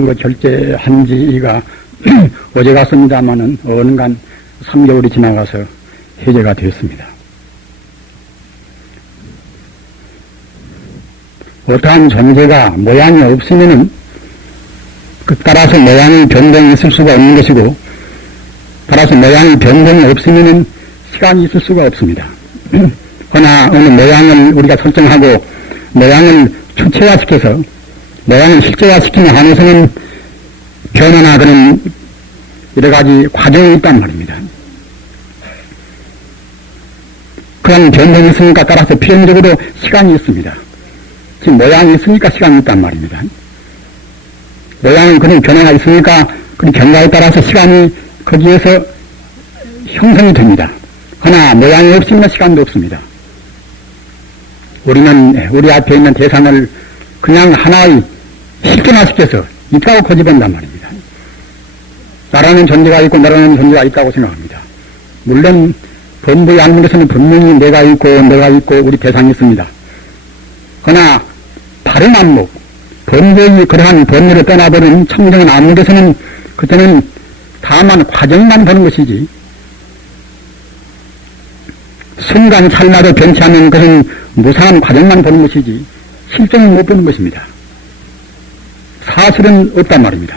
거 결제한 지가 어제 갔습니다마는 어느간 3개월이 지나가서 해제가 되었습니다. 어떠한 존재가 모양이 없으면은 따라서 모양의 변동이 있을 수가 없는 것이고, 따라서 모양의 변동이 없으면은 시간이 있을 수가 없습니다. 허나 어느 모양을 우리가 설정하고 모양을 추체화시켜서 모양을 실제화시키는 한에서는 변화나 그런 여러 가지 과정이 있단 말입니다. 그런 변동이 있으니까 따라서 필연적으로 시간이 있습니다. 지금 모양이 있으니까 시간이 있단 말입니다. 모양은 그런 변화가 있으니까 그 경과에 따라서 시간이 거기에서 형성이 됩니다. 허나 모양이 없으면 시간도 없습니다. 우리는 우리 앞에 있는 대상을 그냥 하나의 실존화시켜서 있다고 고집한단 말입니다. 나라는 존재가 있고 너라는 존재가 있다고 생각합니다. 물론 범부의 안목에서는 분명히 내가 있고 우리 대상이 있습니다. 그러나 다른 안목, 범부의 그러한 범위를 떠나버린 청정한 안목에서는 그때는 다만 과정만 보는 것이지 순간 찰나도 변치 않는 그런 무상한 과정만 보는 것이지 실정을 못 보는 것입니다. 사실은 없단 말입니다.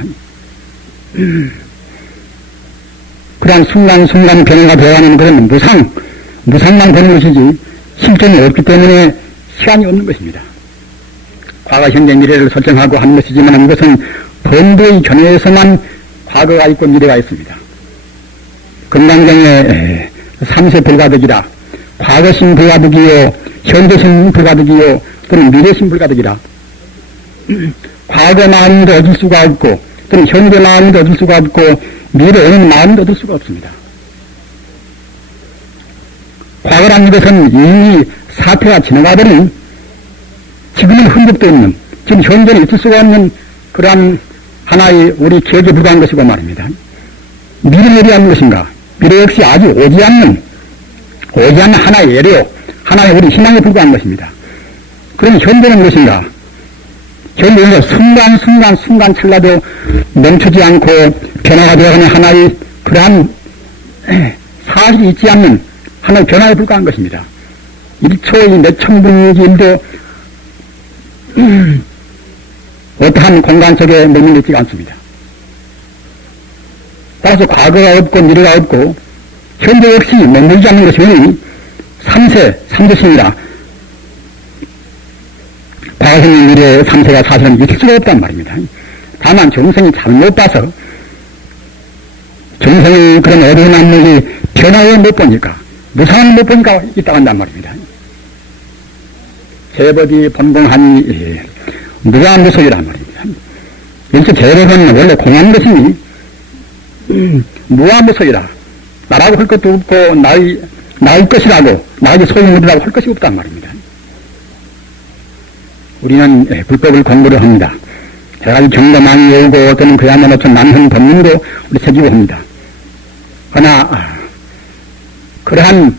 그러한 순간순간 변화가 되어가는 그런 무상만 보는 것이지 실정이 없기 때문에 시간이 없는 것입니다. 과거, 현재, 미래를 설정하고 하는 것이지만 이것은 범부의 견해에서만 과거가 있고 미래가 있습니다. 금강경에 3세 불가득이라 과거신 불가득이요 현재신 불가득이요 또는 미래신 불가득이라 과거 마음도 얻을 수가 없고 또는 현재 마음도 얻을 수가 없고 미래 오는 마음도 얻을 수가 없습니다. 과거란 것은 이미 사태가 지나가버린 지금은 흔적도 없는 지금 현재는 있을 수가 없는 그러한 하나의 우리 기억에 불과한 것이고 말입니다. 미래를 위한 것인가? 미래 역시 아주 오지 않는 하나의 예료, 하나의 우리 희망에 불과한 것입니다. 그럼 현재는 무엇인가? 현재는 순간 찰나도 멈추지 않고 변화가 되어가는 하나의 그러한 사실이 있지 않는 하나의 변화에 불과한 것입니다. 1초의 몇 천분의 일도 어떠한 공간 속에 머물러 있지가 않습니다. 따라서 과거가 없고 미래가 없고 현재 역시 머물지 않는 것이 삼세신이라 과거생의 미래의 3세가 사실은 있을 수가 없단 말입니다. 다만 정성이 잘못 봐서 정성의 그런 어두운 안목이 변화를 못 보니까 무상을 못 보니까 있다고 한단 말입니다. 제법이 본공하니 무아무소이란 말입니다. 여기서 제법은 원래 공한 것이니 무아무소이라 나라고 할 것도 없고 나의 것이라고 나에게 소유물이라고 할 것이 없단 말입니다. 우리는 불법을 공부를 합니다. 여러가지 경도 많이 외우고 또는 그야말로 좀 남은 법문도 우리 새기고 합니다. 그러나 그러한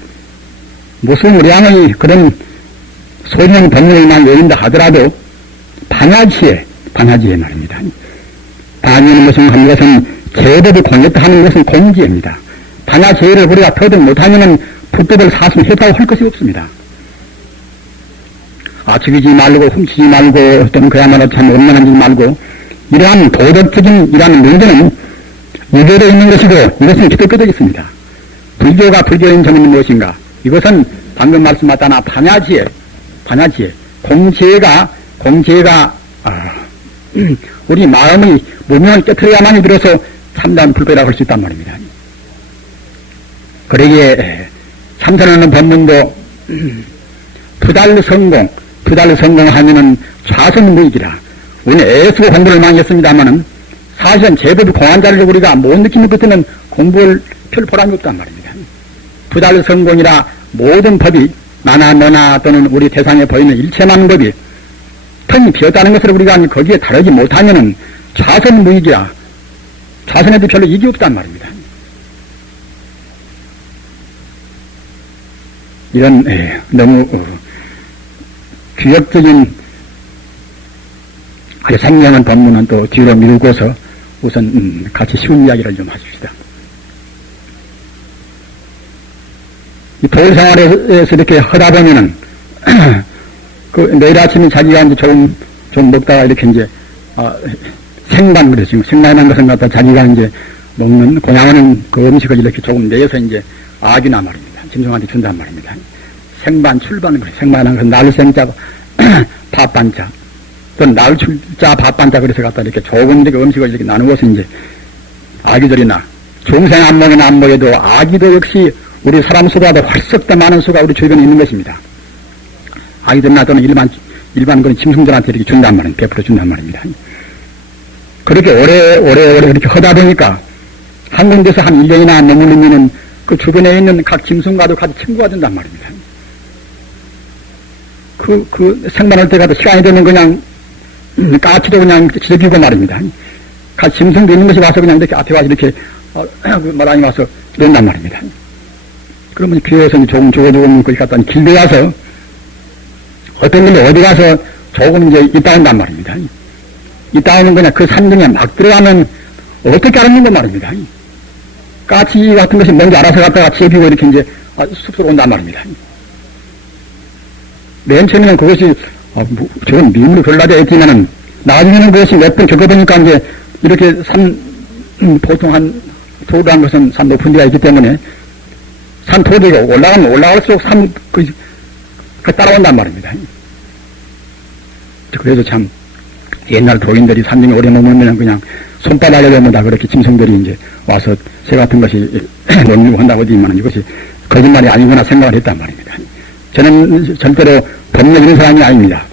무수무량의 그런 소량 법문을만 외운다 하더라도 반야지에 말입니다. 반야는 무슨 한 것은 제법을 공했다 하는 것은 공지입니다. 반야제를 우리가 더듬 못하면은 불법을 사슴했다고 할 것이 없습니다. 죽이지 말고 훔치지 말고 또는 그야말로 참 원만한 짓 말고 이러한 도덕적인 이러한 문제는 유교에 있는 것이고 이것은 기독교도 있습니다. 불교가 불교인 점은 무엇인가? 이것은 방금 말씀하셨다나 반야지에 공지가 우리 마음의 무명을 깨트려야만이 들어서 참다운 불교라고 할 수 있단 말입니다. 그러기에 참선하는 법문도 부달성공하면은 좌선무익이라. 우리는 애쓰고 공부를 많이 했습니다만은 사실은 제법 공안자를 우리가 못 느끼는 것에는 공부를 별 보람이 없단 말입니다. 부달성공이라 모든 법이 나나 너나 또는 우리 대상에 보이는 일체만 법이 텅 비었다는 것을 우리가 거기에 다르지 못하면은 좌선무익이라. 좌선에도 별로 이익이 없단 말입니다. 이런 너무 규격적인 아주 생명한 본문은 또 뒤로 미루고서 우선 같이 쉬운 이야기를 좀 하십시다. 이 도울 생활에서 이렇게 하다 보면은 내일 아침에 자기가 이제 좀 먹다가 이렇게 이제 생반 그랬죠. 생반이라는 것은 갖다 자기가 이제 먹는 고향하는 그 음식을 이렇게 조금 내서 이제 아기나 말입니다. 짐승한테 준단 말입니다. 생반 출반 그래. 생반이라는 것은 날생자 밥반자 또는 날출자 밥반자 그래서 갖다 이렇게 조금 이렇게 음식을 이렇게 나누어서 이제 아기들이나 중생 안 먹이나 안 먹여도 아기도 역시 우리 사람 수보다 훨씬 더 많은 수가 우리 주변에 있는 것입니다. 아기들이나 또는 일반 그런 짐승들한테 이렇게 준단 말입니다. 베풀어 준단 말입니다. 그렇게 오래 그렇게 하다 보니까 한 군데서 한 1년이나 머무르면은 그 주변에 있는 각 짐승과도 같이 친구가 된단 말입니다. 그 생만할 때 가도 시간이 되면 그냥 까치도 그냥 지저귀고 말입니다. 같이 짐승도 있는 것이 와서 그냥 이렇게 앞에 와서 이렇게 그 마당에 와서 이런단 말입니다. 그러면 귀에서 조금 조금 거기 갔다 길게 가서 어떤 분이 어디 가서 조금 이제 있다 온단 말입니다. 있다 오는 그냥 그 산중에 막 들어가면 어떻게 알았는가 말입니다. 까치 같은 것이 뭔지 알아서 갔다가 지어비고 이렇게 이제 숲으로 온단 말입니다. 맨 처음에는 그것이 저건 미물이 걸라져 있지만은 나중에는 그것이 몇 번 겪어보니까 이제 이렇게 보통 한 도로한 것은 산 높은 데가 있기 때문에 산 토대가 올라가면 올라갈수록 따라온단 말입니다. 그래서 참 옛날 도인들이 산중에 오래 머물면 그냥 손바닥에 되면 다 그렇게 짐승들이 이제 와서 새 같은 것이 논리고 한다고 하지만 이것이 거짓말이 아니거나 생각을 했단 말입니다. 저는 절대로 법력 있는 사람이 아닙니다.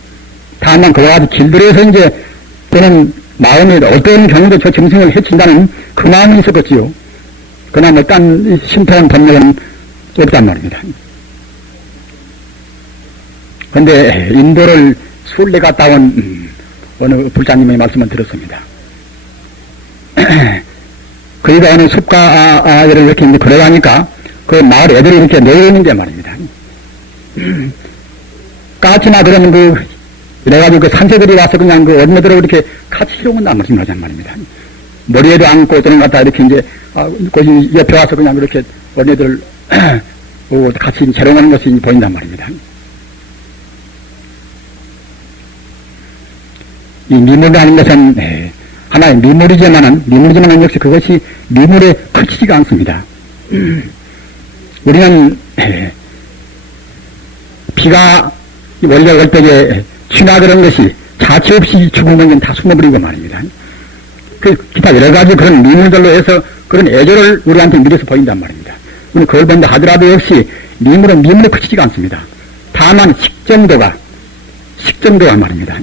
다만 그와 같이 길들여서 이제 또는 마음에 어떤 경우도 저 짐승을 해친다는 그 마음이 있었겠지요. 그러나 딴 심통한 법력은 없단 말입니다. 그런데 인도를 순례 갔다 온 어느 불자님의 말씀을 들었습니다. 그이가 어느 숲가를 이렇게 이제 걸어가니까 그 마을 애들이 이렇게 내려오는데 말입니다. 까치나 그런 이래가지고 그 산새들이 와서 그냥 그 어린애들하고 이렇게 같이 희롱한단 말입니다. 머리에도 안고 또는 갖다 이렇게 이제 거기 옆에 와서 그냥 이렇게 어린애들 같이 재롱하는 것이 보인단 말입니다. 이 미물이라는 것은 하나의 미물이지만은 역시 그것이 미물에 그치지가 않습니다. 우리는 비가 원래 얼때에 취나 그런 것이 자체 없이 죽은 건 다 숨어버리고 말입니다. 기타 여러 가지 그런 미물들로 해서 그런 애조를 우리한테 미래서 보인단 말입니다. 우리 그걸 본다 하더라도 역시 미물은 미물에 그치지가 않습니다. 다만 식정도가 말입니다.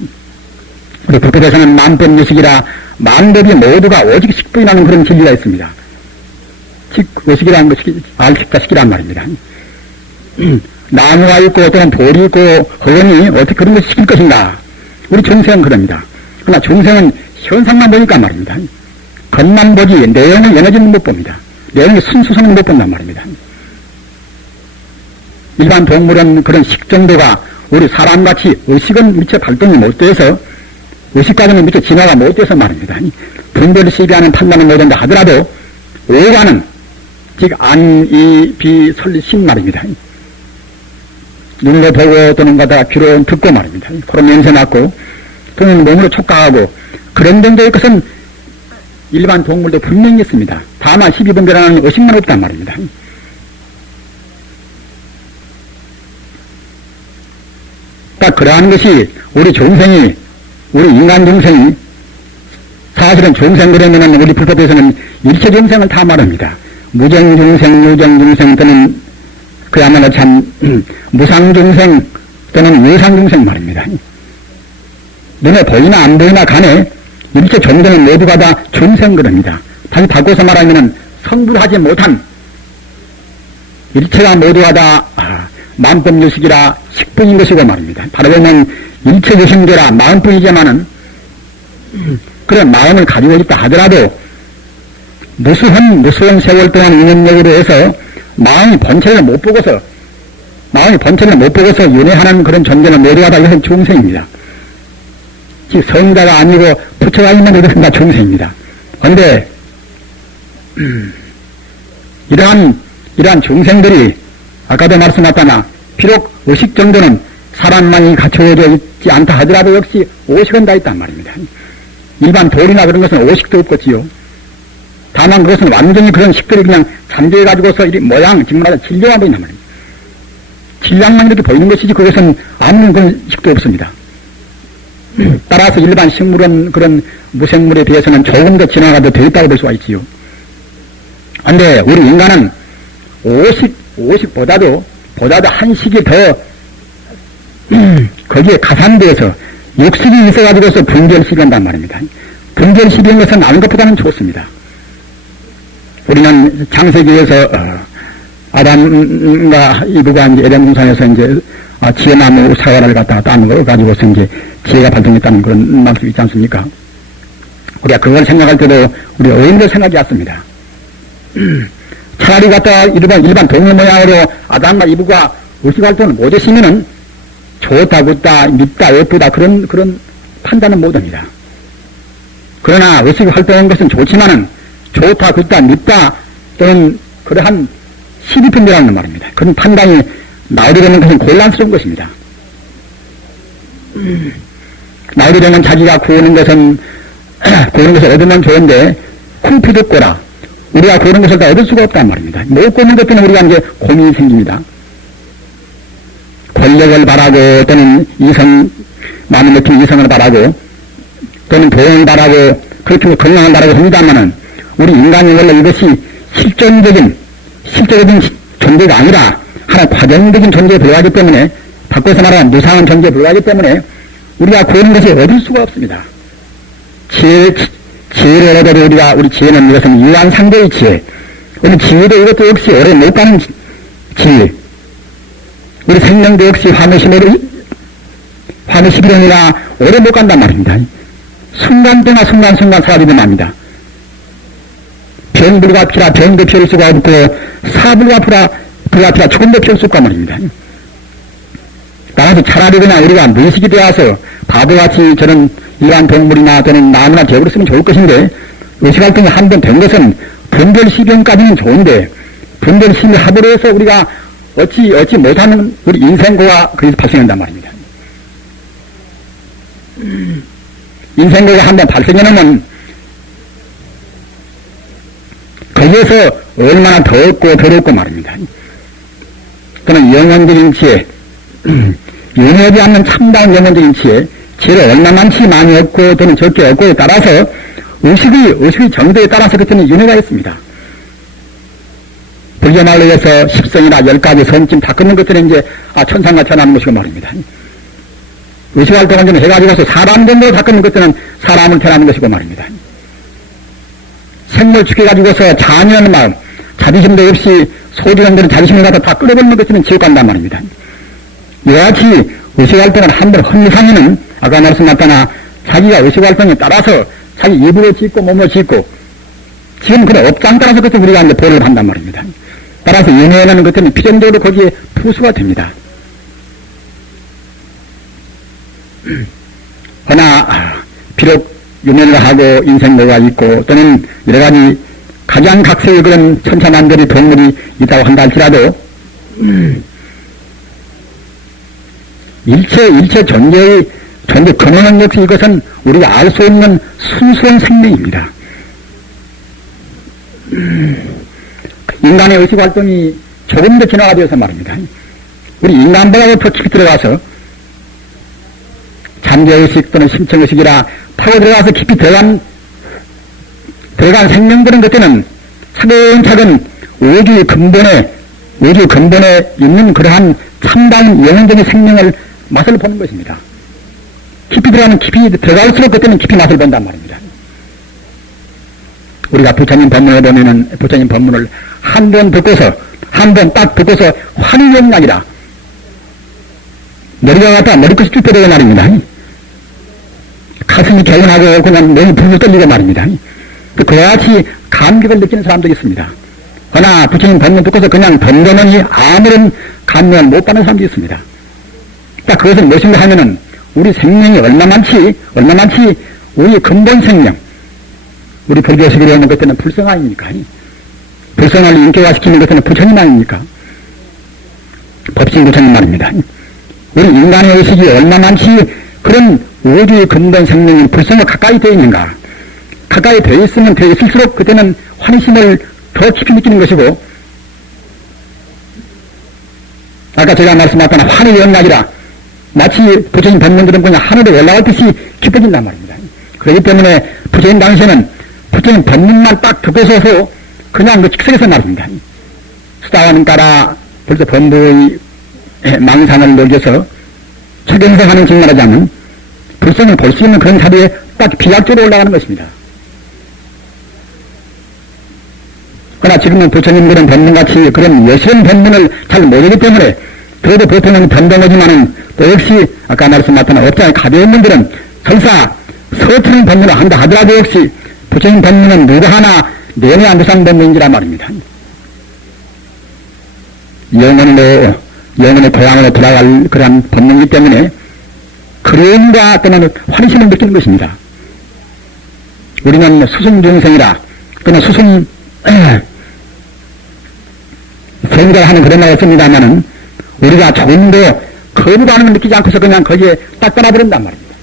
우리 불법에서는 만법유식이라 만법이 모두가 오직 식분이라는 그런 진리가 있습니다. 의식이라는 것이 알식과 식이란 말입니다. 나무가 있고 또는 돌이 있고 허연이 어떻게 그런 것을 시킬 것인가. 우리 중생은 그럽니다. 그러나 중생은 현상만 보니까 말입니다. 겉만 보지 내용을 에너지는 못 봅니다. 내용의 순수성은 못 본단 말입니다. 일반 동물은 그런 식정도가 우리 사람같이 의식은 미처 발동이 못 돼서 의식과정은 미처 진화가 못 돼서 말입니다. 분별을 시비하는 판단은 못한다 하더라도 오가는 즉 안, 이, 비, 설, 신 말입니다. 눈으로 보고 또는 가다가 귀로 듣고 말입니다. 코로 냄새 맡고 또는 몸으로 촉각하고 그런 정도의 것은 일반 동물도 분명히 있습니다. 다만 12분별하는 의식만 없단 말입니다. 딱 그러한 것이 우리 인간 중생이 사실은 중생 그러면은 우리 불법에서는 일체 중생을 다 말합니다. 무정 중생, 유정 중생 또는 그야말로 참 무상 중생 또는 유상 중생 말입니다. 눈에 보이나 안 보이나 간에 일체 종들은 모두가 다 중생 그럽니다. 다시 바꿔서 말하면은 성불하지 못한 일체가 모두가 다 만법유식이라 식분인 것이고 말입니다. 바로 보면 일체 유심계라 마음뿐이지만은 그런 마음을 가지고 있다 하더라도 무수한 세월 동안 인연력으로 해서 마음이 본체를 못 보고서 윤회하는 그런 존재는 모두가 다 이런 중생입니다. 즉 성자가 아니고 부처가 있는 이것은 다 중생입니다. 그런데 이러한 중생들이 아까도 말씀하셨다나 비록 의식 정도는 사람만이 갖춰져 있지 않다 하더라도 역시 오식은 다 있단 말입니다. 일반 돌이나 그런 것은 오식도 없겠지요. 다만 그것은 완전히 그런 식들이 그냥 잠재해가지고서 이 모양, 정말 질량만 보인단 말입니다. 질량만 이렇게 보이는 것이지 그것은 아무런 그런 식도 없습니다. 따라서 일반 식물은 그런 무생물에 비해서는 조금 더 진화가 더 있다고 볼 수가 있지요. 그런데 우리 인간은 오식보다도 한 식이 더 거기에 가산돼서 육식이 있어가지고서 분별식이 한단 말입니다. 분별식인 것은 나는 것보다는 좋습니다. 우리는 창세기에서 아담과 이브가 이제 에덴 동산에서 이제 지혜나무 사과를 갖다가 따는 걸 가지고서 이제 지혜가 발동했다는 그런 말씀이 있지 않습니까? 우리가 그걸 생각할 때도 우리 어인들 생각이 왔습니다. 차라리 갖다가 일반 동물 모양으로 아담과 이브가 의식활동을 못 했으면은 좋다, 굿다, 밉다, 예쁘다 그런 판단은 못합니다. 그러나 의식활동한 것은 좋지만은 좋다, 굿다, 밉다 또는 그러한 시비편이라는 말입니다. 그런 판단이 나오게 되는 것은 곤란스러운 것입니다. 나오게 되면 자기가 구하는 것을 얻으면 좋은데 쿵피 듣거라. 우리가 구하는 것을 다 얻을 수가 없단 말입니다. 못 구하는 것 때문에 우리가 이제 고민이 생깁니다. 권력을 바라고 또는 많은 느낌 이성을 바라고 또는 돈을 바라고 그렇게 건강을 바라고 합니다만은 우리 인간이 원래 이것이 실존적인 존재가 아니라 하나 과정적인 존재에 불과하기 때문에 바꿔서 말하면 무상한 존재에 불과하기 때문에 우리가 구하는 것을 얻을 수가 없습니다. 지혜를 얻어도 우리 지혜는 이것은 유한상대의 지혜. 우리 지혜도 이것도 역시 오래 못 가는 지혜. 우리 생명도 역시 화묘 11년이나 오래 못 간단 말입니다. 순간때나 순간 사라지는 말입니다. 병불가 피라 병도 피울 수가 없고 사불가 피라 죽음도 피울 수가 없단 말입니다. 따라서 차라리 그냥 우리가 무의식이 되어서 바보같이 저런 일반 동물이나 또는 나무나 개구리 쓰면 좋을 것인데 의식활동이 한 번 된 것은 분별시병까지는 좋은데 분별심이 합으로 해서 우리가 어찌 못하는 우리 인생고가 거기서 발생한단 말입니다. 인생고가 한 번 발생해놓으면 거기에서 얼마나 더럽고 더럽고 말입니다. 또는 영혼적인 지혜, 연애하지 않는 참다운 영혼적인 지혜를 얼마만치 많이 얻고 또는 적게 얻고에 따라서 의식의 정도에 따라서 그때는 윤회가 있습니다. 불교말로 해서 10성이나 10가지 성찜 다 끊는 것들은 이제 천상과 태어나는 것이고 말입니다. 의식활동을 좀 해가지고서 사람 정도 다 끊는 것들은 사람을 태어나는 것이고 말입니다. 생물 축해가지고서 잔인한 마음, 자비심도 없이 소중한 자비심을 갖다 다 끌어버리는 것들은 지옥 간단 말입니다. 이와 같이 의식활동을 한번 헌상에는 아까 말씀하셨다나 자기가 의식활동에 따라서 자기 입으로 짓고 몸으로 짓고 지금 그런 업장 따라서 그때 우리가 이제 보를 한단 말입니다. 따라서 연애하는 것들은 필연적으로 거기에 부수가 됩니다. 그러나 비록 연애를 하고 인생로가 있고 또는 여러 가지 가장 각색의 그런 천차만별의 동물이 있다고 한다 할지라도 일체 존재 근원은 역시 이것은 우리가 알 수 없는 순수한 생명입니다. 인간의 의식활동이 조금 더 진화가 되어서 말입니다. 우리 인간보다 더 깊이 들어가서 잠재의식 또는 심청의식이라 파고 들어가서 깊이 들어간 생명들은 그때는 차근차근 우주 근본에 있는 그러한 참다운 영혼적인 생명을 맛을 보는 것입니다. 깊이 들어갈수록 그때는 깊이 맛을 본단 말입니다. 우리가 부처님 법문을 보면은 부처님 법문을 한 번 딱 듣고서 환희영락이라 머리가 갖다 머리끝이 쭉 들어가 말입니다. 가슴이 개운하고 그냥 너무 불불 떨리고 말입니다. 그와 같이 감격을 느끼는 사람도 있습니다. 그러나 부처님 법문 듣고서 그냥 덤덤하니 아무런 감명을 못 받는 사람도 있습니다. 딱 그것은 무엇인가 하면은 우리 생명이 얼마만치 우리 근본 생명, 우리 불교식으로 하는 것들은 불성 아닙니까? 불성을 인격화시키는 것은 부처님 아닙니까? 법신 부처님 말입니다. 우리 인간의 의식이 얼마만치 그런 우주의 근본 생명인 불성과 가까이 되어 있는가? 가까이 되어 있으면 되어 있을수록 그때는 환심을 더 깊이 느끼는 것이고, 아까 제가 말씀하셨던 하늘의 연락이라 마치 부처님 법문들은 그냥 하늘에 올라갈 듯이 기뻐진단 말입니다. 그렇기 때문에 부처님 당시에는 부처님 법문만 딱 듣고서서 그냥 그 즉석에서 말입니다. 수다하는 따라 벌써 범부의 망상을 녹여서 최경성하는 직말하자면 불성을 볼 수 있는 그런 자리에 딱 비약적으로 올라가는 것입니다. 그러나 지금은 부처님들은 법문같이 그런 여실한 법문을 잘 모르기 때문에 그래도 보통은 변동하지만은 또 역시 아까 말씀하셨던 업장이 가벼운 분들은 설사 서투른 법문을 한다 하더라도 역시 부처님 법문은 누구 하나 내내 안두상 법문이란 말입니다. 영혼의 고향으로 돌아갈 그런 법문이기 때문에 그림과 또는 환심을 느끼는 것입니다. 우리는 수승중생이라 또는 수승 생각하는 그런 말이 있습니다만은 우리가 조금 더 거부반응을 느끼지 않고서 그냥 거기에 딱 따라버린단 말입니다.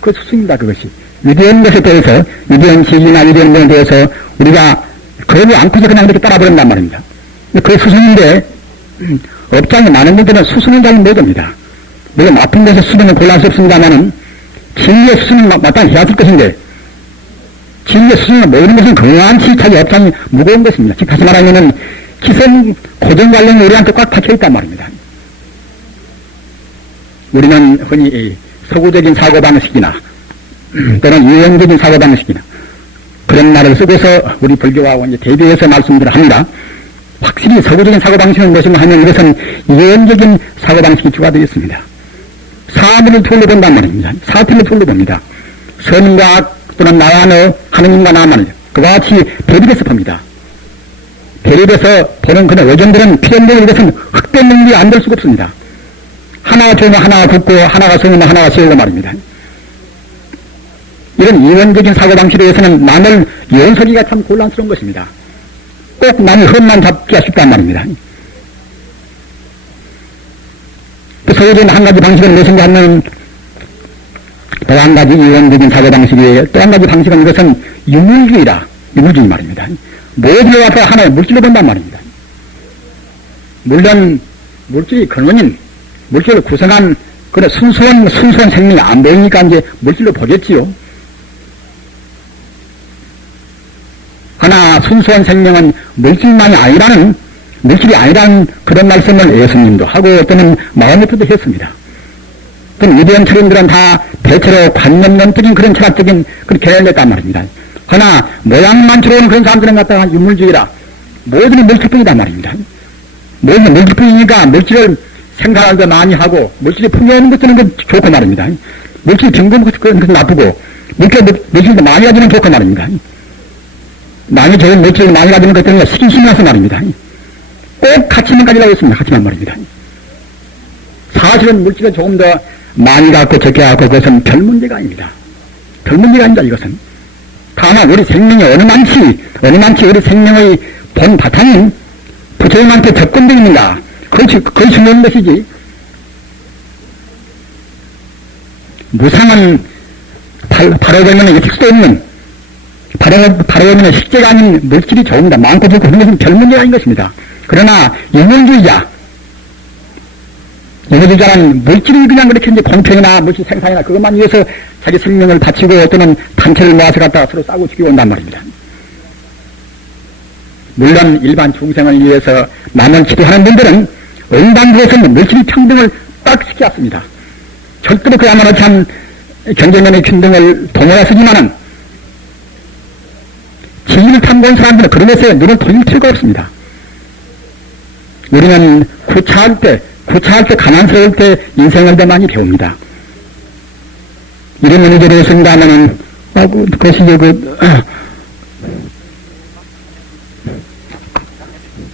그 수승입니다. 그것이 위대한 것에 대해서 위대한 지기나 위대한 것에 대해서 우리가 거부 않고서 그냥 이렇게 따라버린단 말입니다. 그 수승인데 업장이 많은 분들은 수승은 잘 못합니다. 물론 아픈 데서 수승은 곤란스럽습니다만은 진리의 수승은 마땅히 해왔을 것인데 진리의 수승을 모르는 것은 그만치 자기 업장이 무거운 것입니다. 즉 다시 말하면은 기성 고정 관련이 우리한테 꽉 박혀있단 말입니다. 우리는 흔히 서구적인 사고방식이나 또는 유형적인 사고방식이나 그런 말을 쓰고서 우리 불교하고 이제 대비해서 말씀들을 합니다. 확실히 서구적인 사고방식은 무엇인가 하면 이것은 유형적인 사고방식이 주가 되겠습니다. 사물을 둘러 본단 말입니다. 사태를 둘러 봅니다. 선과 또는 나와 너, 하느님과 나만 그와 같이 대립해서 봅니다. 대립해서 보는 그런 의견들은 필연적으로 이것은 흑된 능력이 안 될 수가 없습니다. 하나가 좋으면 하나가 굳고 하나가 세우면 하나가 세우고 말입니다. 이런 이원적인 사고방식에 대해서는 남을 연설기가 참 곤란스러운 것입니다. 꼭 남의 흠만 잡기가 쉽단 말입니다. 서구적인 한 가지 방식은 무엇인가 하면 또 한 가지 이원적인 사고방식이에요. 또 한 가지 방식은 이것은 유물주의라. 유물주의 말입니다. 모두를 와서 하나의 물질로 본단 말입니다. 물론 물질이 근원인 물질을 구성한 그런 순수한 생명이 안 보이니까 이제 물질로 보겠지요. 그러나 순수한 생명은 물질이 아니라는 그런 말씀을 예수님도 하고 또는 마음에서도 했습니다. 또는 위대한 철인들은 다 대체로 관념론적인 그런 철학적인 그런 개념을 냈단 말입니다. 그러나 모양만 들어오는 그런 사람들은 갖다가 유물주의라 모든 물질뿐이단 말입니다. 모든 물질뿐이니까 물질을 생산을 더 많이 하고 물질이 풍요하는 것들은 좋고 말입니다. 물질이 증거는 그건 나쁘고 물질도 많이 가지는 좋고 말입니다. 많이 적은 물질을 많이 가지는 것들은 시kin심이 나서 말입니다. 꼭 가치만 가지라고 했습니다. 가치만 말입니다. 사실은 물질을 조금 더 많이 갖고 적게 갖고 그것은 별 문제가 아닙니다. 별 문제가 아닙니다. 이것은. 다만 우리 생명이 어느 만치 우리 생명의 본 바탕인 부처님한테 접근되어 있는가 그것이 중요한 것이지. 무상은 바로 되면 있을 수도 없는 바로 되면 실제가 아닌 물질이 조금 더 많고 적고 그런 것은 별 문제가 아닌 것입니다. 그러나 유물주의자는 물질이 그냥 그렇게 이제 공평이나 물질 생산이나 그것만 위해서 자기 생명을 바치고 또는 단체를 모아서 갖다가 서로 싸고 죽이고 온단 말입니다. 물론 일반 중생을 위해서 남을 치료하는 분들은 응당부에서는 물질의 평등을 딱 시켰습니다. 절대로 그야말로 참 경제면의 균등을 동원해 쓰지만은 진리를 탐구한 사람들은 그런 것에 눈을 돌릴 필요가 없습니다. 우리는 구차할 때 가난스러울 때 인생을 더 많이 배웁니다. 이런 문제에 대해서는 하면은 그것이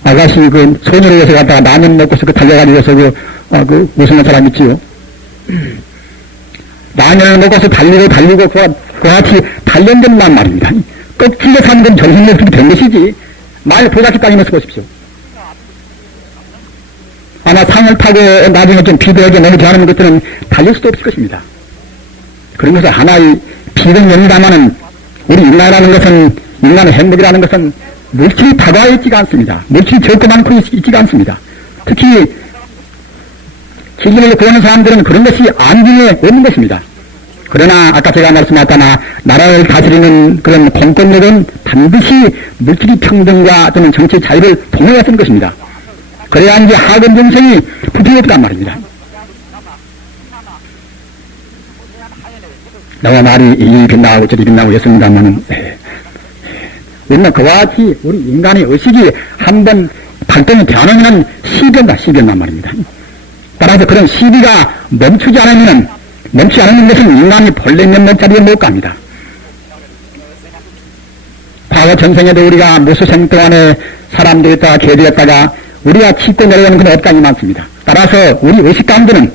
아가씨 소녀로 해서 갔다가 라면 먹고서 달려가지고서 웃는 사람 있지요. 마녀를 먹어서 달리고 그와 같이 단련된단 말입니다. 껍질에 사는 건 정신이 그렇게 된 것이지 말 보자기 따지면서 보십시오. 아마 상을 타고 나중에 좀 비대하게 넘어지 않은 것들은 달릴 수도 없을 것입니다. 그런 것을 하나의 비등연이다마는 우리 인간이라는 것은, 인간의 행복이라는 것은 물질이 다가와 있지가 않습니다. 물질이 적고 많고 있지가 않습니다. 특히 기준을 구하는 사람들은 그런 것이 안중에 없는 것입니다. 그러나 아까 제가 말씀하셨다나 나라를 다스리는 그런 공권력은 반드시 물질의 평등과 또는 정치의 자유를 동행해야 쓰는 것입니다. 그래야 이제 하급 정성이 부패없단 말입니다. 내가 말이 이 빗나가고 저리 빗나가고 했습니다만은, 우리는 그와 같이 우리 인간의 의식이 한번 발동이 되어놓으면 시변단 말입니다. 따라서 그런 시비가 멈추지 않으면, 멈추지 않는 것은 인간이 본래 있는 몸자리에 못 갑니다. 과거 전생에도 우리가 무수생 동안에 사람 되었다가 개 되었다가 우리가 짚고 내려가는 그런 업장이 많습니다. 따라서 우리 의식 가운데는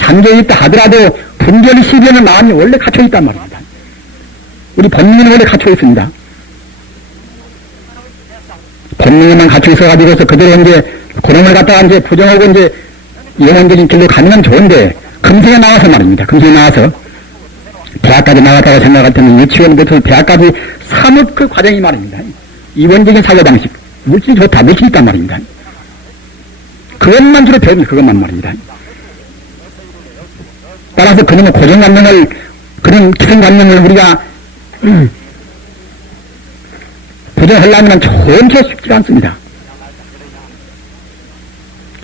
잠겨있다 하더라도 분별 시비하는 마음이 원래 갇혀있단 말입니다. 우리 본능은 원래 갇혀있습니다. 본능에만 갇혀있어가지고서 그대로 이제 고놈을 갖다가 이제 부정하고 이제 영원적인 길로 가면 좋은데 금생에 나와서 말입니다. 금생에 나와서 대학까지 나왔다고 생각할 때는 유치원부터 대학까지 산업 그 과정이 말입니다. 이원적인 사고방식, 물질이 좋다, 물질이 있단 말입니다. 그것만 주로 배웁니다. 그것만 말입니다. 따라서 그놈의 고정관념을, 그런 기성관념을 우리가 부정하려면 전혀 쉽지가 않습니다.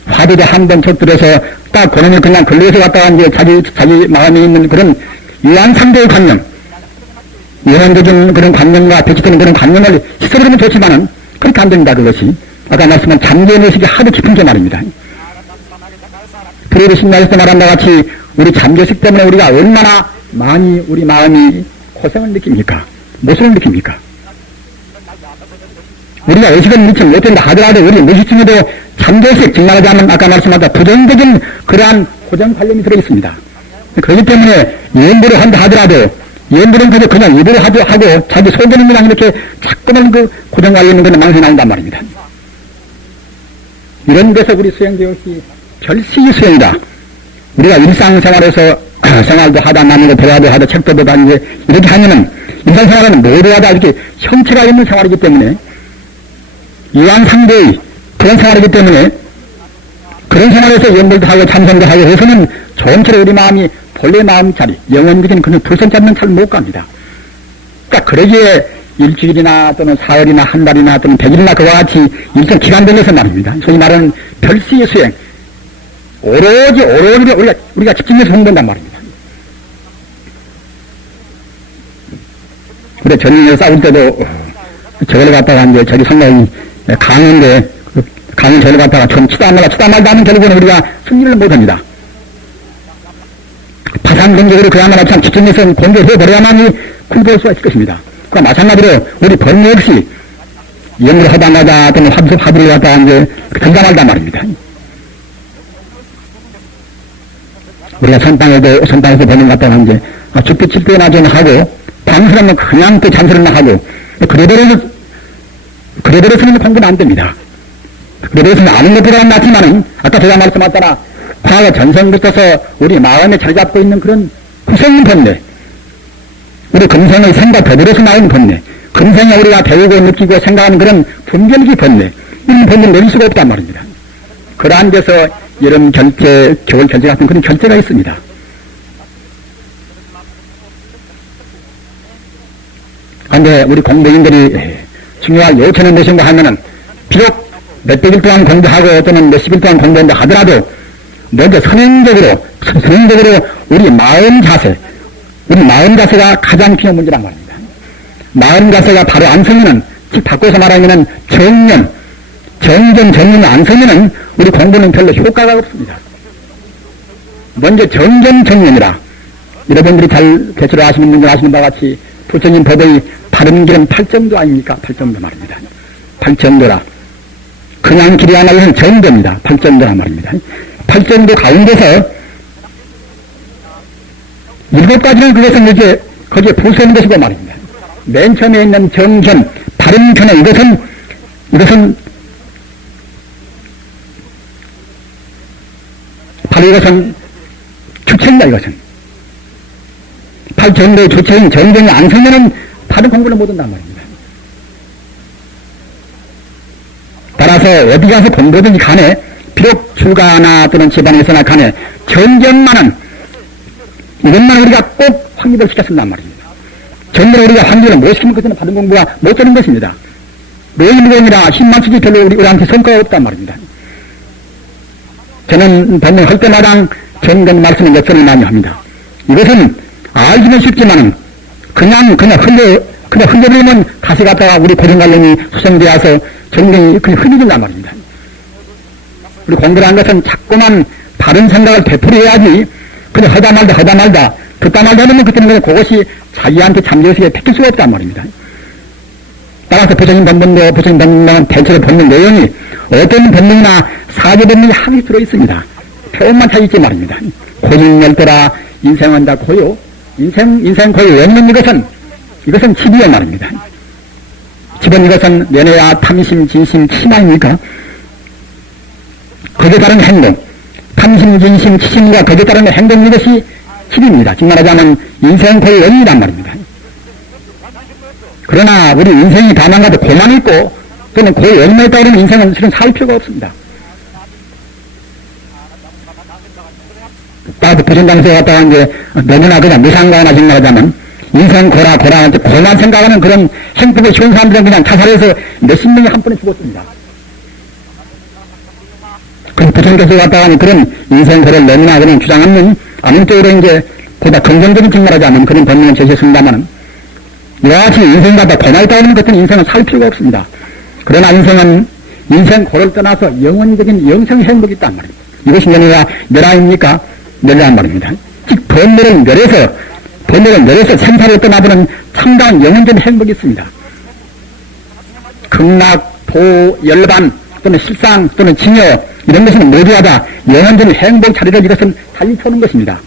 화두에 한번 젖들어서 딱 그놈을 그냥 걸려서 갔다가 이제 자기 마음에 있는 그런 유한상대의 관념, 영원적인 그런 관념과 배치되는 그런 관념을 씻어버리면 좋지만은 그렇게 안 됩니다. 그것이. 아까 말씀한 잠재의 의식이 하도 깊은 게 말입니다. 그리고 신나에서 말한 바 같이 우리 잠재의식 때문에 우리가 얼마나 많이 우리 마음이 고생을 느낍니까? 모습을 느낍니까? 우리가 의식을 미치 못한다 하더라도 우리 무의식 중에도 잠재의식, 즉 말하자면 아까 말씀하신 부정적인 그러한 고정관념이 들어있습니다. 그렇기 때문에 예언부를 한다 하더라도 예언부는 그냥 입으로 하고 자기 속에는 그냥 이렇게 자꾸만 그 고정관념이 그런 망상이 아닌단 말입니다. 이런 데서 우리 수행자역시 별시의 수행이다. 우리가 일상생활에서 생활도 하다 남는 거 대화도 하다 책도 보다 이제 이렇게 하면은 일상생활은 모두 하다 이렇게 형체가 있는 생활이기 때문에 이완상대의 그런 생활이기 때문에 그런 생활에서 연결도 하고 참선도 하고 해서는 조금처럼 우리 마음이 본래 마음자리, 영원적인 그런 불선자리는 잘 못 갑니다. 그러니까 그러기에 일주일이나 또는 사흘이나 한 달이나 또는 100일이나 그와 같이 일정 기간 들려서 말입니다. 소위 말하는 별시의 수행. 오로지 우리가 집중해서 홍보한단 말입니다. 우리 전에 싸울 때도 저걸 갖다가 이제 저기 상당히 강인데 강인 저를 갖다가 좀 치다 말도 하면 결국은 우리가 승리를 못합니다. 파산공적으로 그야말로 참 집중해서 공개해버려야만이 굴볼 수가 있을 것입니다. 그와 마찬가지로 우리 법리 역시 영을 하다마자 또는 화두를 갖다가 이제 등장할단 말입니다. 우리가 선방에서 보는 것 같다가 이제 죽기 칠때나 좀 하고 방수라면 그냥 또 잠수를 하고 그래버려서는 공부는 안 됩니다. 그래버려서는 아는 것보다는 낫지만은 아까 제가 말씀하셨잖아 과거 전생부터서 우리 마음에 자리 잡고 있는 그런 구성인 번뇌 우리 금생의 생각 더불어서 나온 번뇌 금생에 우리가 배우고 느끼고 생각하는 그런 분별기 번뇌 이런 번뇌를 내릴 수가 없단 말입니다. 그러한 데서 여름 결제, 겨울 결제 같은 그런 결제가 있습니다. 그런데 우리 공부인들이 중요한 요청은 무엇인가 하면은 비록 몇백일 동안 공부하고 또는 몇십일 동안 공부한다 하더라도 먼저 선행적으로 우리 마음 자세가 가장 중요한 문제란 말입니다. 마음 자세가 바로 안 서면은 즉 바꿔서 말하면은 정전을 안 서면은 우리 공부는 별로 효과가 없습니다. 먼저 정전이라 여러분들이 잘 대처를 하시는 분들 아시는 바와 같이 부처님 법의 바른 길은 팔정도 아닙니까? 팔정도 말입니다. 팔정도라 그냥 길이 하나 이건 정도입니다. 팔정도라 말입니다. 팔정도 가운데서 7가지는 그것은 이제 거기에 부수하는 것이고 말입니다. 맨 처음에 있는 정견, 바른 견해, 이것은 바로 이것은 주체입니다. 이것은 팔정도의 주체인 정견이 안 서면은 바른 공부를 못한단 말입니다. 따라서 어디 가서 공부든지 간에 비록 출가나 또는 집안에서나 간에 정견만은 이것만 우리가 꼭 확립을 시켰단 말입니다. 정견을 우리가 확립을 못 시키면 그때는 바른 공부가 못 되는 것입니다. 노인공이라 힘만 쓰지 별로 우리한테 성과가 없단 말입니다. 저는 법문할 때마다 정견 말씀을 몇 번을 많이 합니다. 이것은 알기는 쉽지만은 그냥 흘려버리면 가시 갔다가 우리 고정관념이 수성되어서 정견이 그냥 흘리진단 말입니다. 우리 공부를 한 것은 자꾸만 바른 생각을 되풀이해야지 그냥 하다 말다 듣다 말다 하면 그때는 그것이 자기한테 잠재의식에 택할 수가 없단 말입니다. 따라서 부처님 법문은 대체로 법문 내용이 어떤 법문이나 사제 법문이 항상 들어있습니다. 표현만 차있지 말입니다. 고증열도라 인생한다 고요. 인생 고요 없는 이것은 집이요 말입니다. 집은 이것은 연애와 탐심, 진심, 치마입니까? 거기에 따른 행동, 탐심, 진심, 치심과 거기에 따른 행동 이것이 집입니다. 즉 말하자면 인생 고요 원이란 말입니다. 그러나 우리 인생이 다 망가도 고만 있고 또는 고요 원에 따른 인생은 실은 살 필요가 없습니다. 따라서 부전당소에 갔다가 이제 너무나 그냥 무상가나 정말하자면 인생 고만 생각하는 그런 행복에 쉬운 사람들은 그냥 자살해서 몇십 명이 한 번에 죽었습니다. 그래서 부전당소에 갔다가 그런 인생 고를 너무나 그냥 주장하는 아닌 쪽으로 이제 보다 긍정적인 정말하자면 그런 법문을 제시했습니다만 이와 같이 인생 갖다 고만 있다 하는 것은 인생은 살 필요가 없습니다. 그러나 인생은 인생 고를 떠나서 영원적인 영생 행복이 있단 말입니다. 이것이 멸아입니까? 멸이란 말입니다. 즉 번뇌를 멸해서 생사를 떠나보는 참다운 영원적인 행복이 있습니다. 극락, 도, 열반 또는 실상 또는 징여 이런 것은 모두가 다 영원적인 행복 자리를 이것은 달리 펴는 것입니다.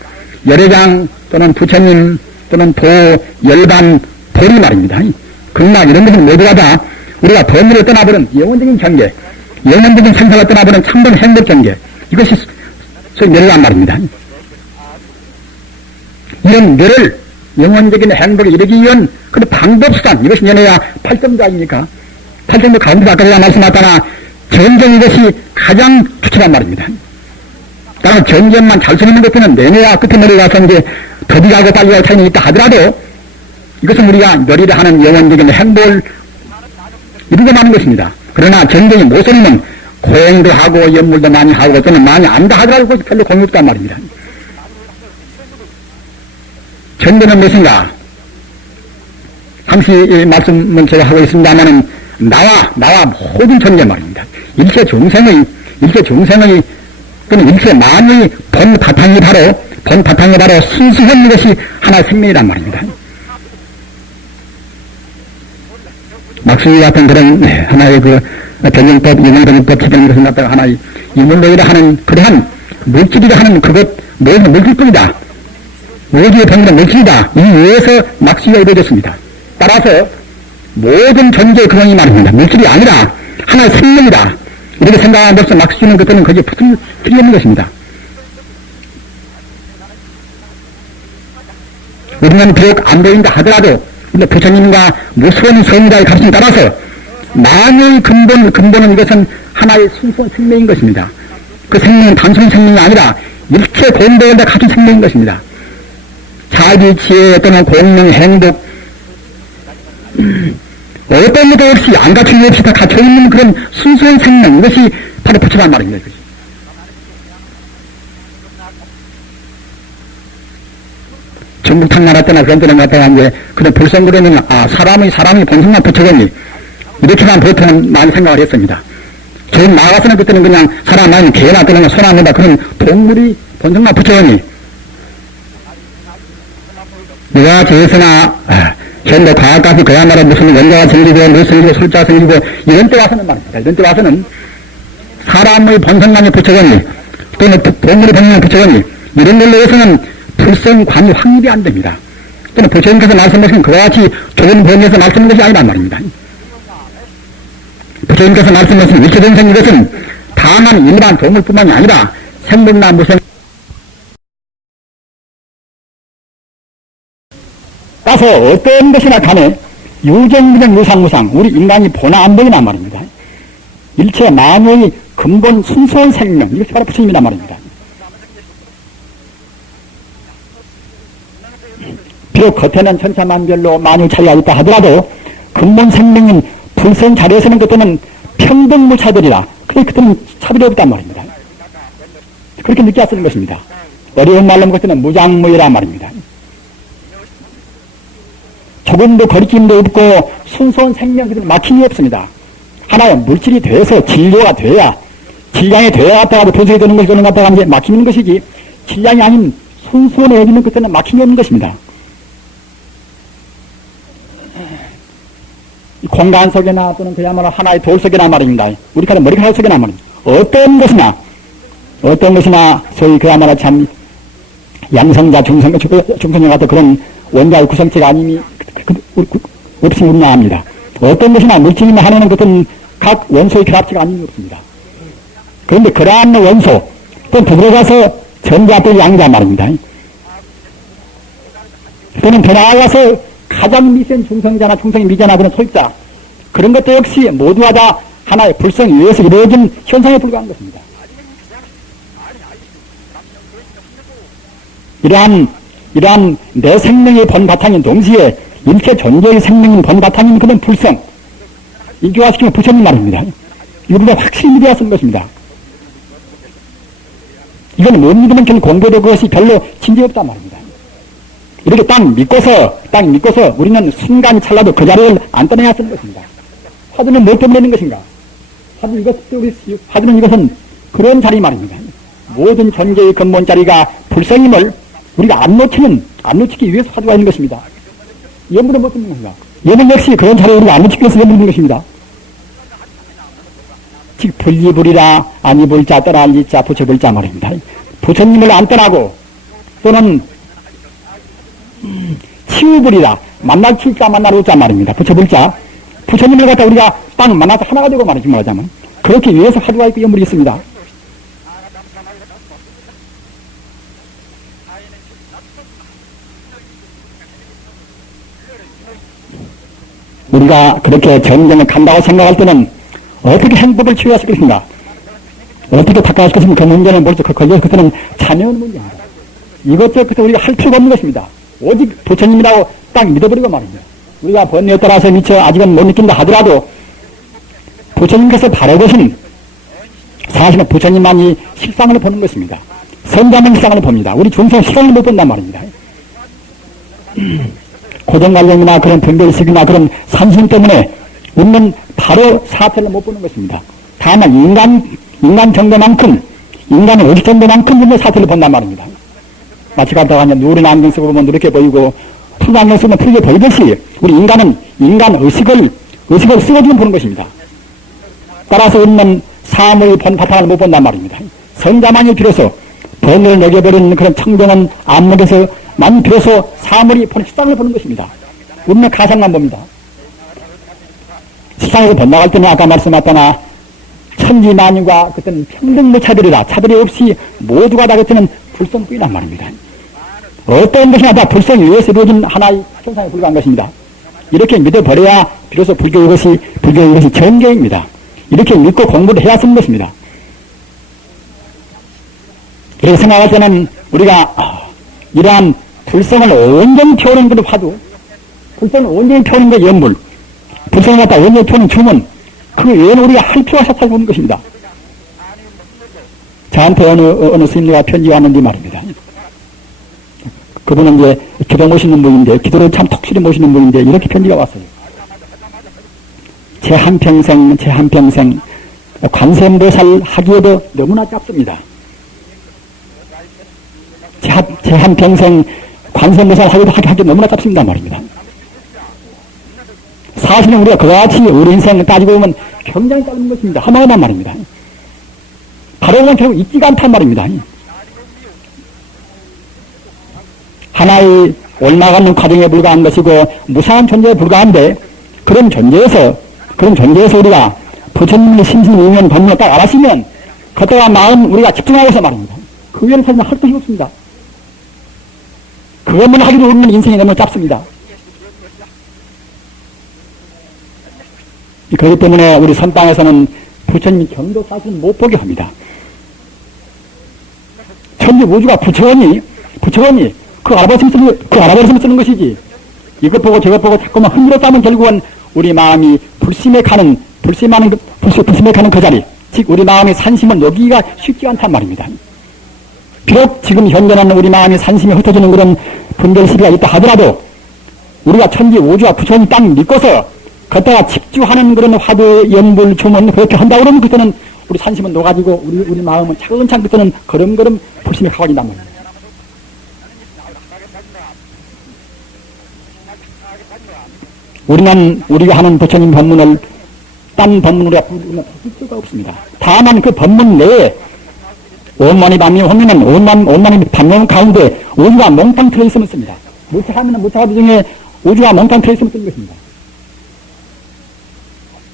열애장 또는 부처님 또는 도, 열반, 도리 말입니다. 극락 이런 것은 모두가 다 우리가 번뇌를 떠나보는 영원적인 경계, 영원적인 생사를 떠나보는 참된 행복 경계 이것이 소위 멸이란 말입니다. 이런 멸을 영원적인 행복에 이르기 위한 그 방법수단 이것이 연애야 8점도 아닙니까? 8점도 가운데 아까 제가 말씀하셨다나 정견 이것이 가장 주체란 말입니다. 따라서 정견만 잘 쓰는 것들은 내내야 끝에 내려가서 이제 더디 가고 빨리 가고 차이는 있다 하더라도 이것은 우리가 멸이라 하는 영원적인 행복을 이루게 하는 것입니다. 그러나 정견이 못 쓰면 고행도 하고 연물도 많이 하고 또는 많이 안다 하더라도 그것이 별로 공유없단 말입니다. 정견은 무엇인가? 잠시 말씀을 제가 하고 있습니다만은 나와 모든 존재 말입니다. 일체 중생의 또는 일체 만의 본 바탕이 바로 순수한 것이 하나의 생명이란 말입니다. 막수이 같은 그런 하나의 변형법, 인문변형법, 지정 것을 갖다가 하나의 인문론이라 하는 그러한 물질이라 하는 그것 모든 물질뿐이다. 오지의 병은 물질이다. 이 위에서 막수가 이루어졌습니다. 따라서 모든 존재의 근원이 말입니다. 물질이 아니라 하나의 생명이다. 이렇게 생각함으로써 막수는 그때는 거기에 틀림없는 것입니다. 우리는 비록 안 보인다 하더라도 부처님과 무수한 성자의 값에 따라서 만유의 근본은 이것은 하나의 순수한 생명인 것입니다. 그 생명은 단순한 생명이 아니라 일체 공덕을 다 갖춘 생명인 것입니다. 자기, 지혜 또는 공명, 행복 어떤 것도 없이 안 갖춘 것 없이 다 갖춰있는 그런 순수한 생명 이것이 바로 부처란 말입니다. 전국탕 나라 때나 그런 때는 갖다가 이제 그런 불성구려는 사람이 본성만 부처겠니 이렇게만 보통은 많이 생각을 했습니다. 저 나가서는 그때는 그냥 사람 아니면 개나 또는 소나 한다 그런 동물이 본성만 부처겠니 내가 제에서나 현대 과학까지 그야말로 무슨 연자가 생기고 물 생기고 술자가 생기고 이런 때 와서는 말입니다. 이런 때 와서는 사람의 본성만이 부처겠니 또는 동물의 본성만 부처겠니 이런 걸로 해서는 불성관이 확립이 안 됩니다. 또는 부처님께서 말씀하신 그와 같이 좁은 범위에서 말씀하는 것이 아니란 말입니다. 부처님께서 말씀하신 일체전생 이것은 다만 일반 동물뿐만이 아니라 생물나 무생 따서 어떤 것이나 간에 유정무정 유상무상 우리 인간이 보나 안 보이나 말입니다. 일체 만유의 근본 순수한 생명 이것이 바로 부처님이란 말입니다. 비록 겉에는 천차만별로 만유 차이가 있다 하더라도 근본 생명인 불생 자리에서는 그때는 평등무차들이라 그때는 차별이 없단 말입니다. 그렇게 느껴야 쓰는 것입니다. 어려운 말로 그때는 무장무이란 말입니다. 조금도 거리낌도 없고 순수한 생명 그때는 막힘이 없습니다. 하나의 물질이 돼서 진료가 돼야 질량이 돼야 갖다가 도저히 되는 것이 그런 갖다가 이제 막힘이 있는 것이지 질량이 아닌 순수한 애기는 그때는 막힘이 없는 것입니다. 공간 속에나 또는 그야말로 하나의 돌 속에나 말입니다. 우리가 머리카락 속에나 말입니다. 어떤 것이나 소위 그야말로 참 양성자 중성자 같은 그런 원자의 구성체가 아님이 없으면 합니다. 어떤 것이나 물질이나 하나는 그것은 각 원소의 결합체가 아님이 없습니다. 그런데 그러한 원소 또 더불어가서 전자 또 양자 말입니다. 또는 더 나아가서 가장 미센 중성자나 중성이 미자나 그런 소입자 그런 것도 역시 모두가 다 하나의 불성에 의해서 이루어진 현상에 불과한 것입니다. 이러한 내 생명의 본바탕인 동시에 일체 존재의 생명인 본바탕인 그런 불성 인교화시키면 부처님 말입니다. 이거보다 확실히 믿어야 쓰는 것입니다. 이건 못 믿으면 전 공부도 그것이 별로 진리 없단 말입니다. 이렇게 딱 믿고서 우리는 순간 찰나도 그 자리를 안 떠나야 쓰는 것입니다. 화두는 못 떠내는 것인가? 화두는 이것은 그런 자리 말입니다. 모든 존재의 근본 자리가 불성임을 우리가 안 놓치기 위해서 화두가 있는 것입니다. 염불은 못 듣는 것인가? 염불 역시 그런 자리를 우리가 안 놓치기 위해서 염불 있는 것입니다. 즉 불리불이라 아니불자 떠나리자 부처불자 말입니다. 부처님을 안 떠나고 또는 치우불이라 만날 칠자 만날 우자 말입니다. 부처불자 부처님을 갖다 우리가 딱 만나서 하나가 되고 말이지 말하자면 그렇게 위해서 화두가 있고 염불이 있습니다. 우리가 그렇게 정정을 간다고 생각할 때는 어떻게 행복을 치유할 것인가? 어떻게 닦아갈 것인가? 그 문제는 벌써 걸려서 그때는 자녀의 문제입니다. 이것저것 우리가 할 필요가 없는 것입니다. 오직 부처님이라고 딱 믿어버리고 말입니다. 우리가 번뇌에 따라서 미처 아직은 못 느낀다 하더라도 부처님께서 바라보신 사실은 부처님만이 실상을 보는 것입니다. 선자만 실상을 봅니다. 우리 중생 실상을 못 본단 말입니다. 고정관념이나 그런 분별식이나 그런 산심 때문에 우리는 바로 사태를 못 보는 것입니다. 다만 인간 정도만큼, 인간의 의식 정도만큼 우리는 사태를 본단 말입니다. 마치 가다가 누런 안경 쓰고 보면 누렇게 보이고, 푸른 안경 쓰면 푸르게 보이듯이 우리 인간은 인간 의식을 쓰고지금 보는 것입니다. 따라서 우리는 사물의 본 바탕을 못 본단 말입니다. 선자만이 비로소 번뇌를 녹여버리는 그런 청정한 안목에서만 비로소 사물이 보는 실상을 보는 것입니다. 우리는 가상만 봅니다. 세상에서 번나갈 때는 아까 말씀하셨다나 천지만유가 그때는 평등무차별이라 차별이 없이 모두가 다 그때는 불성뿐이란 말입니다. 어떤 것이나 다 불성에 의해서 이루어진 하나의 형상에 불과한 것입니다. 이렇게 믿어버려야 비로소 불교의 것이 정교입니다. 이렇게 믿고 공부를 해야 쓰는 것입니다. 이렇게 생각할 때는 우리가 이러한 불성을 온전히 태우는 그 화두, 불성을 온전히 태우는 그 연불, 불성을 갖다 온전히 태우는 주문, 그 외에는 우리가 할 필요가 찾아보는 것입니다. 저한테 어느 스님과 편지 왔는데 말입니다. 그분은 이제 기도 모시는 분인데, 기도를 참 톡실히 모시는 분인데, 이렇게 편지가 왔어요. 제 한평생 관세음보살 하기에도 너무나 짧습니다. 제 한평생 관세음보살 하기에도 너무나 짧습니다 말입니다. 사실은 우리가 그와 같이 우리 인생을 따지고 보면 굉장히 짧은 것입니다. 허망하단 말입니다. 바로 보면 결국 있지가 않단 말입니다. 하나의 올라가는 과정에 불과한 것이고 무상한 존재에 불과한데 그런 존재에서 우리가 부처님의 심신이면 법문을 딱 알았으면 그때가 마음 우리가 집중하고서 말입니다. 그 외에는 사실 할 것이 없습니다. 그것만 하기로 우리는 인생이 너무 짧습니다. 그렇기 때문에 우리 선방에서는 부처님 경도 사실은 못 보게 합니다. 천지 우주가 부처원이 그 알아버렸으면 쓰는 것이지. 이것 보고 저것 보고 자꾸만 흔들어 싸면 결국은 우리 마음이 불심에 가는 그 자리, 즉 우리 마음의 산심을 녹이기가 쉽지 않단 말입니다. 비록 지금 현재는 우리 마음이 산심이 흩어지는 그런 분별 시비가 있다 하더라도 우리가 천지 우주와 부처님 딱 믿고서 걷다가 집중하는 그런 화두, 연불, 주문 그렇게 한다 그러면 그때는 우리 산심은 녹아지고 우리 마음은 차근차근 그때는 걸음걸음 불심에 가까워진단 말입니다. 우리가 하는 부처님 법문을 딴 법문으로 부를 수가 없습니다. 다만 그 법문 내에 온만이 반면 하면은 온만이 반면 가운데 우주가 몽땅 들어있으면 씁니다. 무차하면은 무차하도 중에 우주가 몽땅 들어있으면 쓰는 것입니다.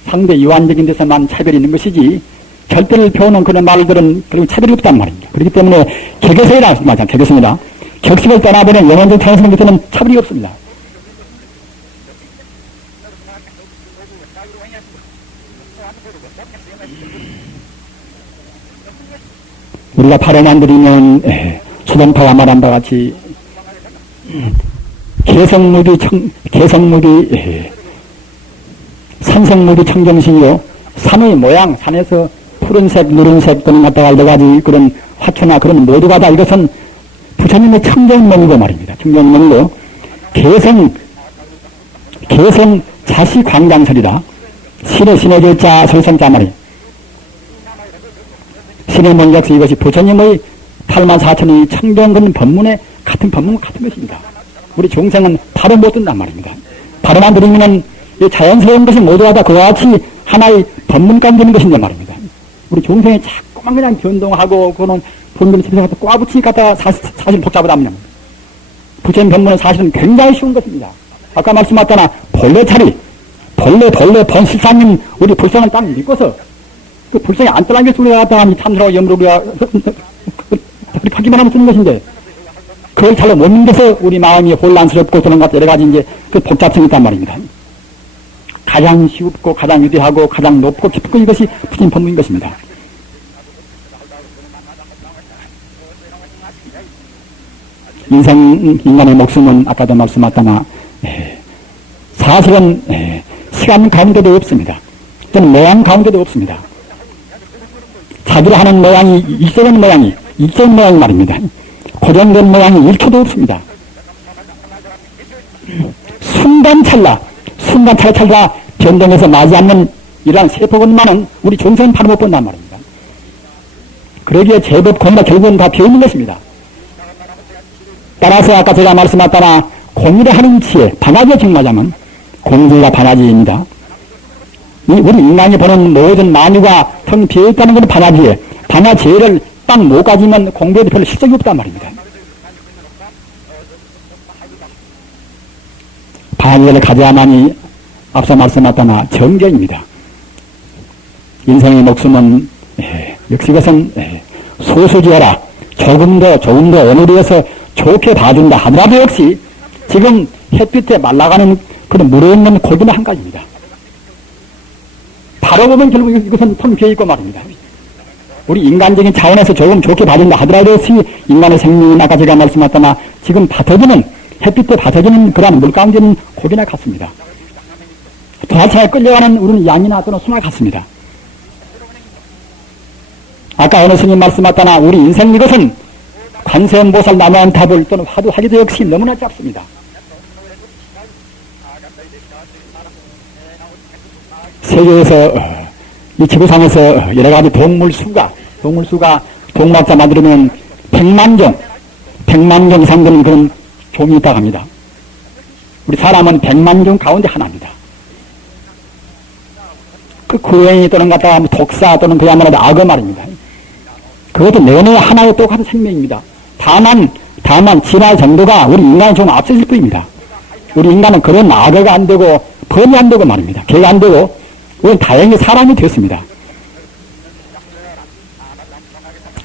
상대 이완적인 데서만 차별이 있는 것이지 절대를 표하는 그런 말들은 그리고 차별이 없단 말입니다. 그렇기 때문에 격에서이라 말하자면 격에서입니다. 격식을 떠나버리는 영원적 타성성 곁에는 차별이 없습니다. 우리가 바로만 드리면 수동파가 말한 바와 같이 개성무비 산성무비 청정신이요 산의 모양 산에서 푸른색 누른색 또는 갖다가 여러가지 그런 화초나 그런 모두가 다 이것은 부처님의 청정명도 말입니다. 청정명도 개성 자시 광장설이다. 신의 절자 설성자 말이 신의 문작수 이것이 부처님의 84,000의 청정근 법문에 같은 것입니다. 우리 종생은 바로 못 듣는단 말입니다. 바로만 들으면은 자연스러운 것이 모두가 다 그와 같이 하나의 법문감 되는 것인데 말입니다. 우리 종생이 자꾸만 그냥 변동하고 그거는 본금이 집에서 갖다 꽈붙이니까 사실 복잡하답니다. 부처님 법문은 사실은 굉장히 쉬운 것입니다. 아까 말씀하셨잖아 본래 본 실사님 우리 불성을 딱 믿고서 그 불성이 안 떠난 게 우리가 갖다가 참으라고 염으로 우리가 파기만 하면 쓰는 것인데 그걸 잘로 못 믿어서 우리 마음이 혼란스럽고 그런 것 여러 가지 이제 그 복잡성이 있단 말입니다. 가장 쉽고 가장 유대하고 가장 높고 깊고 이것이 부처님 법문인 것입니다. 인간의 목숨은 아까도 말씀하셨다나 사실은 시간 가운데도 없습니다. 또는 모양 가운데도 없습니다. 자기를 하는 모양이 일정한 모양이 말입니다. 고정된 모양이 1초도 없습니다. 순간찰나 변동해서 나지 않는 이러한 세포근만은 우리 종생은 바로 못 본단 말입니다. 그러기에 제법 겁나 결국은 다 비어있는 것입니다. 따라서 아까 제가 말씀하셨다나 공의를 하는 치에 반야지에 정말하자면 공의가 반야지입니다. 우리 인간이 보는 모든 만유가 텅 비어있다는 것은 반야지에 반야지를 딱 못 가지면 공부에도 별로 실적이 없단 말입니다. 반야지를 가져야만이 앞서 말씀하셨다나 정견입니다. 인생의 목숨은 역시 그것은 소수지어라 조금 더 어느리에서 좋게 봐준다 하더라도 역시 지금 햇빛에 말라가는 그런 물에 있는 고기는 한 가지입니다. 바로 보면 결국 이것은 텅 비어있고 말입니다. 우리 인간적인 차원에서 조금 좋게 봐준다 하더라도 역시 인간의 생명은 아까 제가 말씀하셨다나 지금 햇빛에 받쳐지는 그러한 물 가운데 있는 고기나 같습니다. 도화차에 끌려가는 우리는 양이나 또는 소나 같습니다. 아까 어느 스님 말씀하셨다나 우리 인생 이것은 관세음보살 나무한탑을 또는 화두하기도 역시 너무나 짧습니다. 세계에서 이 지구상에서 여러가지 동물수가 만들면 100만 종 이상 되는 그런 종이 있다고 합니다. 우리 사람은 100만 종 가운데 하나입니다. 그 구행이 또는 갖다가 독사 또는 그야말로 악어 말입니다. 그것도 내내 하나의 똑같은 생명입니다. 다만 다만 진화 정도가 우리 인간이 좀 앞서질 뿐입니다. 우리 인간은 그런 악어가 안 되고 범이 안 되고 말입니다. 개가 안 되고 우리는 다행히 사람이 됐습니다.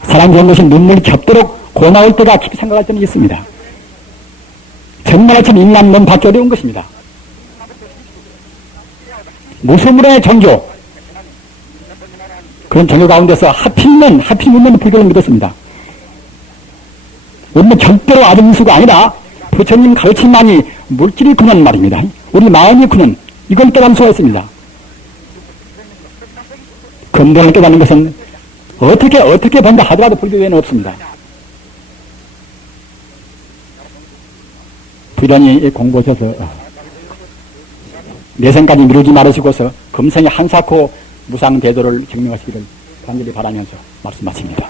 사람이 된 것이 눈물이 겹도록 고나올 때가 깊이 생각할 때는 있습니다. 정말 참 인간 몸 받기 어려운 것입니다. 무소문의 종교, 그런 종교 가운데서 하필이면 불교를 믿었습니다. 우리는 절대로 아등수가 아니라 부처님 가르침만이 물질이 구는 말입니다. 우리 마음이 구는, 이걸 깨달을 수가 있습니다. 근본을 깨닫는 것은 어떻게 본다 하더라도 불교 외에는 없습니다. 부단히 공부하셔서 내생까지 미루지 말으시고서 금생에 한사코 무상대도를 증명하시기를 간절히 바라면서 말씀 마칩니다.